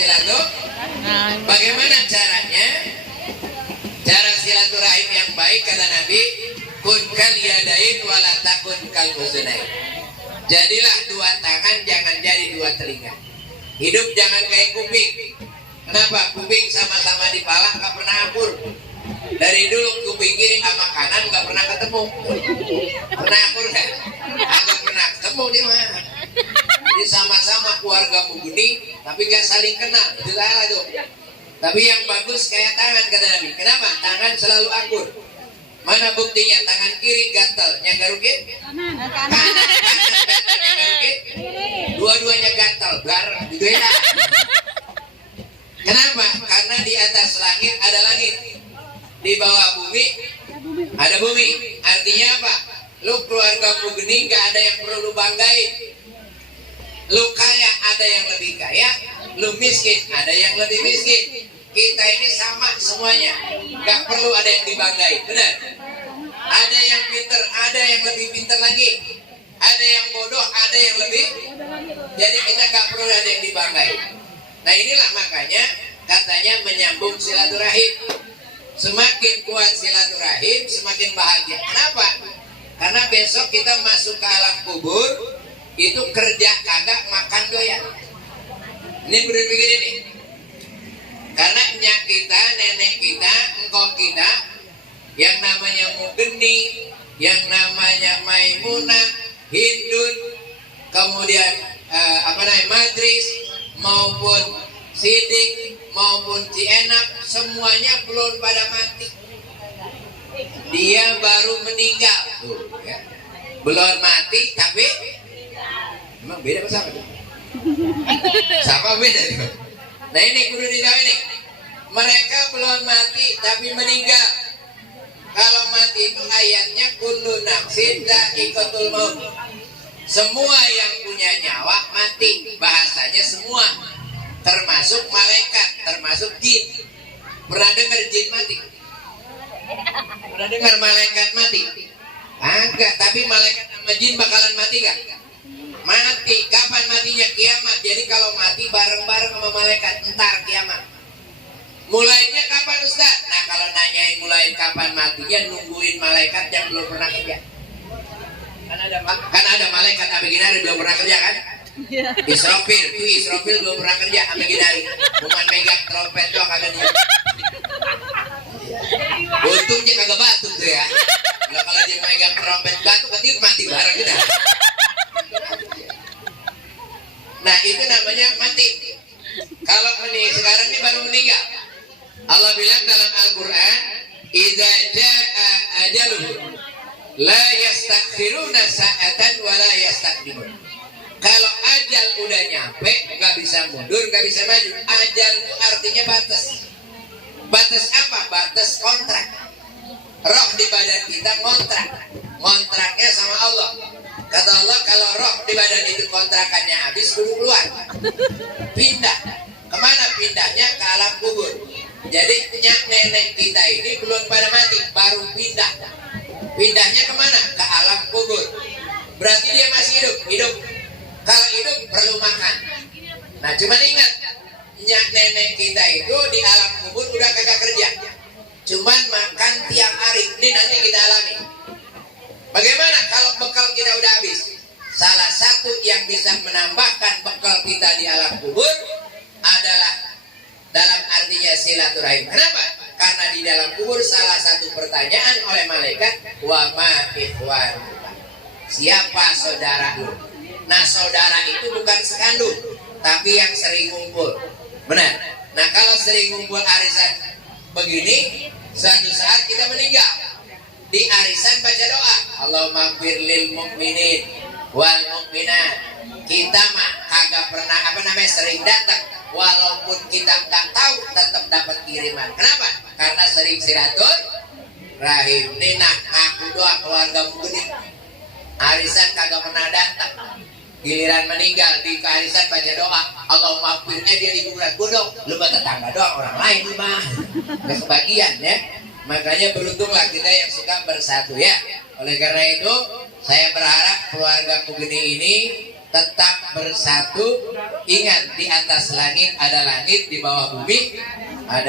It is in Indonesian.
silaturahim. Bagaimana caranya? Cara silaturahim yang baik kata Nabi, kun kal yadain wala takun kal uzunain. Jadilah dua tangan, jangan jadi dua telinga. Hidup jangan kayak kuping. Kenapa? Kuping sama-sama dipala nggak pernah akur. Dari dulu kuping kiri sama kanan nggak pernah ketemu. Pernah akur nggak? Nggak pernah ketemu dia mah. Jadi sama-sama keluarga mugeni, tapi nggak saling kenal. Itu salah tuh. Tapi yang bagus kayak tangan kata Nabi. Kenapa? Tangan selalu akur. Mana buktinya? Tangan kiri gatal, yang garugi? Kanan gatal, yang garugi? Dua-duanya gatal, bareng beda. Kenapa? Karena di atas langit ada langit, di bawah bumi ada bumi. Artinya apa? Lu keluarga mugeni nggak ada yang perlu lu banggain. Lu kaya ada yang lebih kaya, lu miskin ada yang lebih miskin. Kita ini sama semuanya, nggak perlu ada yang dibanggain, benar? Ada yang pinter, ada yang lebih pinter lagi, ada yang bodoh, ada yang lebih. Jadi kita nggak perlu ada yang dibanggain. Nah inilah makanya katanya menyambung silaturahim. Semakin kuat silaturahim, semakin bahagia. Kenapa? Karena besok kita masuk ke alam kubur, itu kerja kagak, makan doyan. Ini berpikir ini. Karena nyak kita, nenek kita, engkau kita, yang namanya Mugeni, yang namanya Maimunah, Hindun, kemudian Madris, maupun Sidik, maupun Cienak, semuanya belum pada mati. Dia baru meninggal, tuh, ya. Belum mati, tapi emang beda apa sama? Sama beda itu. Nah ini kudu ditahu ini. Mereka belum mati tapi meninggal. Kalau mati itu ayatnya kullu nafsin dha'iqatul maut. Semua yang punya nyawa mati. Bahasanya semua. Termasuk malaikat, termasuk jin. Pernah dengar jin mati? Pernah dengar malaikat mati? Enggak, tapi malaikat sama jin bakalan mati gak? Mati. Kapan matinya? Kiamat. Jadi kalau mati bareng-bareng sama malaikat, entar kiamat. Mulainya kapan Ustaz? Nah kalau nanyain mulai kapan matinya, nungguin malaikat yang belum pernah kerja. Kan ada malaikat Abiginari belum pernah kerja kan? Israfil belum pernah kerja Abiginari. Cuman megang trompet doang kagak dia. Untungnya kagak batuk tuh ya. Nah, kalau dia megang trompet batuk nanti mati bareng kita. Nah itu namanya mati. Kalau sekarang ini baru meninggal. Allah bilang dalam Al-Quran, idza jaa ajaluhum la yastakhiruna sa'atan wa la yastaqdimun. Kalau ajal udah nyampe, nggak bisa mundur, nggak bisa maju. Ajal itu artinya batas. Batas apa? Batas kontrak. Roh di badan kita kontrak. Kontraknya sama Allah. Kata Allah, kalau roh di badan itu kontrakannya habis, kudu keluar. Pindah. Kemana pindahnya? Ke alam kubur. Jadi nenek kita ini belum pada mati, baru pindah. Pindahnya kemana? Ke alam kubur. Berarti dia masih hidup. Hidup. Kalau hidup perlu makan. Nah cuman ingat, nenek kita itu di alam kubur udah kagak kerja. Cuman makan tiap hari. Ini nanti kita alami. Bagaimana kalau bekal kita udah habis? Salah satu yang bisa menambahkan bekal kita di alam kubur adalah dalam artinya silaturahim. Kenapa? Karena di dalam kubur salah satu pertanyaan oleh malaikat, wa ma ikhwan. Siapa saudara lu? Nah saudara itu bukan sekandung, tapi yang sering ngumpul. Benar? Nah kalau sering ngumpul arisan begini, suatu saat kita meninggal, di arisan baca doa, Allahumma gfir lil mu'minin wal mu'minat. Kita mah kagak pernah sering datang, walaupun kita nggak tahu tetap dapat kiriman. Kenapa? Karena sering silaturahim. Nah aku doa keluarga mugeni, arisan kagak pernah datang, giliran meninggal di arisan baca doa, Allahumma gfir. Dia di kuburan bodong, lu mah tetangga doang, orang lain lu mah nggak kebagian ya. Makanya beruntunglah kita yang suka bersatu ya. Oleh karena itu saya berharap keluarga mugeni ini tetap bersatu. Ingat, di atas langit ada langit, di bawah bumi ada